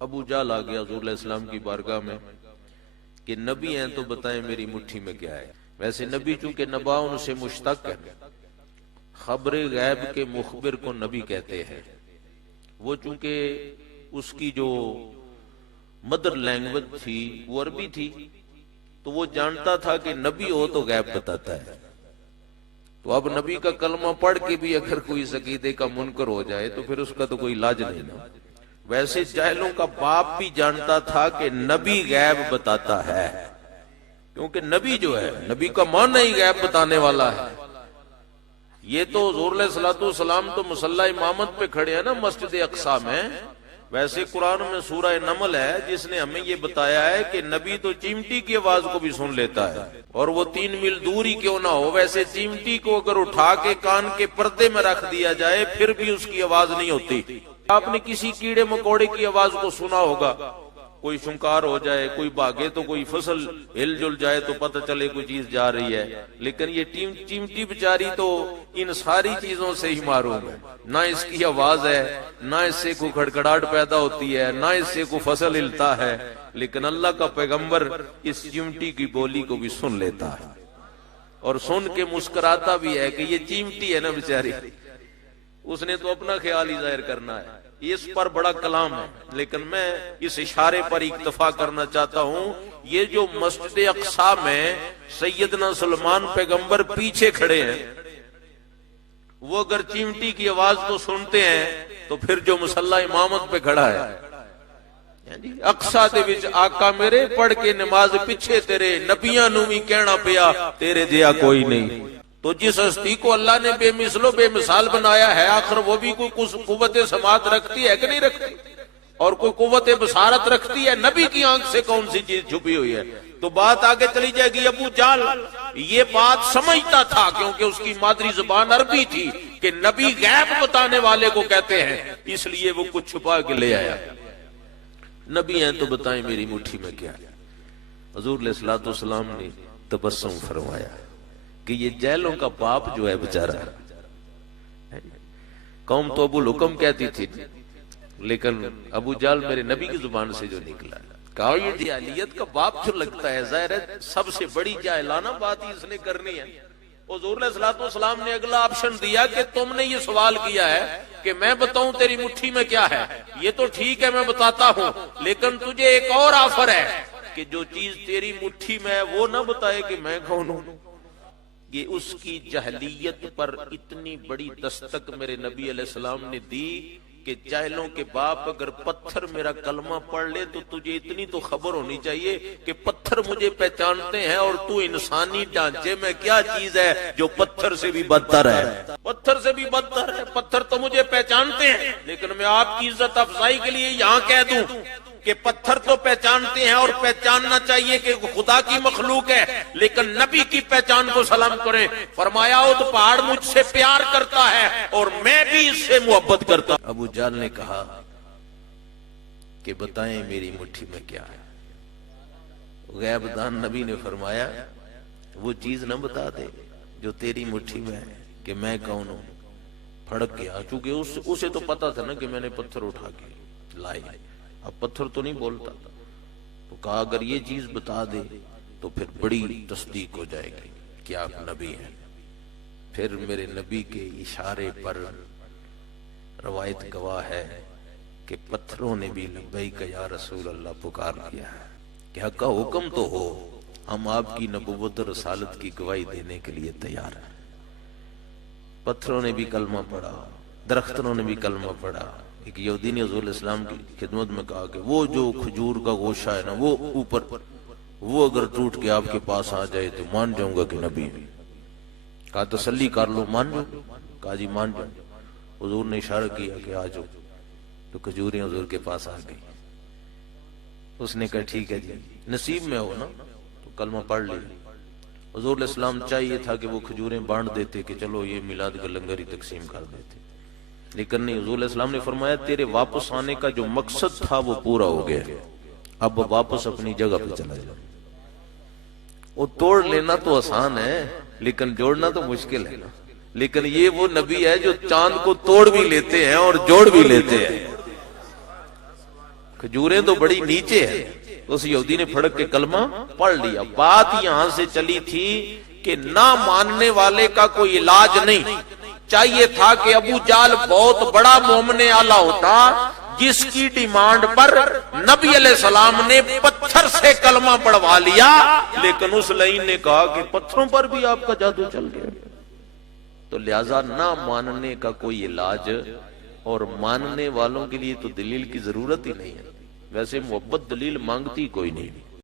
ابو جہل آ گیا حضور علیہ السلام کی بارگاہ میں کہ نبی ہیں تو بتائیں میری مٹھی میں کیا ہے. ویسے نبی چونکہ نبا ان سے مشتق ہے، خبر غیب کے مخبر کو نبی کہتے ہیں. وہ چونکہ اس کی جو مدر لینگویج تھی وہ عربی تھی، تو وہ جانتا تھا کہ نبی ہو تو غیب بتاتا ہے. تو اب نبی کا کلمہ پڑھ کے بھی اگر کوئی عقیدے کا منکر ہو جائے تو پھر اس کا تو کوئی علاج نہیں نا. ویسے جاہلوں کا باپ بھی جانتا تھا کہ نبی غیب بتاتا ہے، کیونکہ نبی جو ہے، نبی کا معنی ہی غیب بتانے والا ہے. یہ تو حضور علیہ الصلوۃ والسلام تو مصلی امامت پہ کھڑے ہیں نا مسجد اقصی میں. ویسے قرآن میں سورہ نمل ہے جس نے ہمیں یہ بتایا ہے کہ نبی تو چیمٹی کی آواز کو بھی سن لیتا ہے، اور وہ 3 میل دور ہی کیوں نہ ہو. ویسے چیمٹی کو اگر اٹھا کے کان کے پردے میں رکھ دیا جائے پھر بھی اس کی آواز نہیں ہوتی. آپ نے کسی کیڑے مکوڑے کی آواز کو سنا ہوگا، کوئی شنکار ہو جائے، کوئی بھاگے تو کوئی فصل ہل جل جائے تو پتہ چلے کوئی چیز جا رہی ہے. لیکن یہ چیمٹی بیچاری تو ان ساری چیزوں سے ہی معروم ہے. نہ اس کی آواز ہے، نہ اس سے کوئی کھڑکھڑاہٹ پیدا ہوتی ہے، نہ اس سے کوئی فصل ہلتا ہے. لیکن اللہ کا پیغمبر اس چیمٹی کی بولی کو بھی سن لیتا ہے، اور سن کے مسکراتا بھی ہے کہ یہ چیمٹی ہے نا بیچاری، اس نے تو اپنا خیال ہی ظاہر کرنا ہے. اس پر بڑا کلام ہے، لیکن میں اس اشارے پر اکتفا کرنا چاہتا ہوں. یہ جو مسجد اقصی میں سیدنا سلمان پیغمبر پیچھے کھڑے ہیں، وہ اگر چیمٹی کی آواز کو سنتے ہیں تو پھر جو مصلی امامت پہ کھڑا ہے اقصی دے وچ آقا میرے پڑھ کے نماز پیچھے تیرے نبیاں نو بھی کہنا پیا تیرے جیا کوئی نہیں. تو جس ہستی کو اللہ نے بے مثل و بے مثال بنایا ہے، آخر وہ بھی کوئی قوت سماعت رکھتی ہے کہ نہیں رکھتی، اور کوئی قوت بصارت رکھتی ہے؟ نبی کی آنکھ سے کون سی چیز چھپی ہوئی ہے؟ تو بات آگے چلی جائے گی. ابو جہل یہ بات سمجھتا تھا کیونکہ اس کی مادری زبان عربی تھی کہ نبی غیب بتانے والے کو کہتے ہیں، اس لیے وہ کچھ چھپا کے لے آیا. نبی ہیں تو بتائیں میری مٹھی میں کیا ہے. حضور علیہ الصلوۃ والسلام نے تبسم فرمایا کہ یہ جہلوں کا باپ جو ہے بیچارہ، قوم تو ابو الحکم کہتی تھی، لیکن ابو جہل میرے نبی کی زبان سے جو نکلا، کہا یہ جاہلیت کا باپ جو لگتا ہے، ظاہر ہے سب سے بڑی جاہلانہ بات ہی اس نے کرنی ہے. حضور علیہ الصلوۃ والسلام نے اگلا آپشن دیا کہ تم نے یہ سوال کیا ہے کہ میں بتاؤں تیری مٹھی میں کیا ہے. یہ تو ٹھیک ہے میں بتاتا ہوں، لیکن تجھے ایک اور آفر ہے کہ جو چیز تیری مٹھی میں ہے وہ نہ بتائے کہ میں کون ہوں. یہ اس کی جہلیت پر اتنی بڑی دستک میرے نبی علیہ السلام نے دی کہ جاہلوں کے باپ اگر پتھر میرا کلمہ پڑھ لے تو تجھے اتنی تو خبر ہونی چاہیے کہ پتھر مجھے پہچانتے ہیں، اور تو انسانی ڈھانچے میں کیا چیز ہے جو پتھر سے بھی بدتر ہے. پتھر سے بھی بدتر ہے. پتھر تو مجھے پہچانتے ہیں، لیکن میں آپ کی عزت افزائی کے لیے یہاں کہہ دوں کہ پتھر تو پہچانتے ہیں، اور پہچاننا چاہیے کہ خدا کی مخلوق ہے، لیکن نبی کی پہچان کو سلام کریں. فرمایا وہ تو پہاڑ مجھ سے پیار کرتا ہے اور میں بھی اس سے محبت کرتا ہوں. ابو جہل نے کہا کہ بتائیں میری مٹھی میں کیا ہے. غیب دان نبی نے فرمایا وہ چیز نہ بتا دے جو تیری مٹھی میں ہے کہ میں کون ہوں. پھڑک گیا، چونکہ اسے تو پتا تھا نا کہ میں نے پتھر اٹھا کے لائی. اب پتھر تو نہیں بولتا، تو کہا اگر یہ چیز بتا دے تو پھر بڑی تصدیق ہو جائے گی کہ آپ نبی ہیں. پھر میرے نبی کے اشارے پر روایت گواہ ہے کہ پتھروں نے بھی لبیک یا رسول اللہ پکار لیا ہے کہ حق کا حکم تو ہو، ہم آپ کی نبوت اور رسالت کی گواہی دینے کے لیے تیار ہیں. پتھروں نے بھی کلمہ پڑھا، درختوں نے بھی کلمہ پڑھا. ایک یہودی نے حضور علیہ السلام کی خدمت میں کہا کہ وہ جو کھجور کا گوشہ ہے نا وہ اوپر، وہ اگر ٹوٹ کے آپ کے پاس آ جائے تو مان جاؤں گا کہ نبی. کہا تسلی کر لو، مان جاؤ. کہا جی مان جاؤں. حضور نے اشارہ کیا کہ آ جاؤ، تو کھجوریں حضور کے پاس آ گئی. اس نے کہا ٹھیک ہے جی، نصیب میں ہو نا تو کلمہ پڑھ لیا. حضور علیہ السلام چاہیے تھا کہ وہ کھجوریں بانٹ دیتے کہ چلو یہ میلاد کا لنگر ہی تقسیم کر دیتے، لیکن نہیں. حضور علیہ السلام نے فرمایا تیرے واپس آنے کا جو مقصد تھا وہ پورا ہو گیا، اب واپس اپنی جگہ پہ چلا جاؤ. وہ توڑ لینا تو آسان ہے لیکن جوڑنا تو مشکل ہے نا. لیکن یہ وہ نبی ہے جو چاند کو توڑ بھی لیتے ہیں اور جوڑ بھی لیتے ہیں. کھجوریں تو بڑی نیچے ہیں. اس یہودی نے پھڑک کے کلمہ پڑھ لیا. بات یہاں سے چلی تھی کہ نہ ماننے والے کا کوئی علاج نہیں. چاہیے تھا کہ ابو جال بہت بڑا مومن اعلی ہوتا جس کی ڈیمانڈ پر نبی علیہ السلام نے پتھر سے کلمہ پڑھوا لیا، لیکن اس لائن نے کہا کہ پتھروں پر بھی آپ کا جادو چل گیا. تو لہذا نہ ماننے کا کوئی علاج، اور ماننے والوں کے لیے تو دلیل کی ضرورت ہی نہیں ہے. ویسے محبت دلیل مانگتی کوئی نہیں.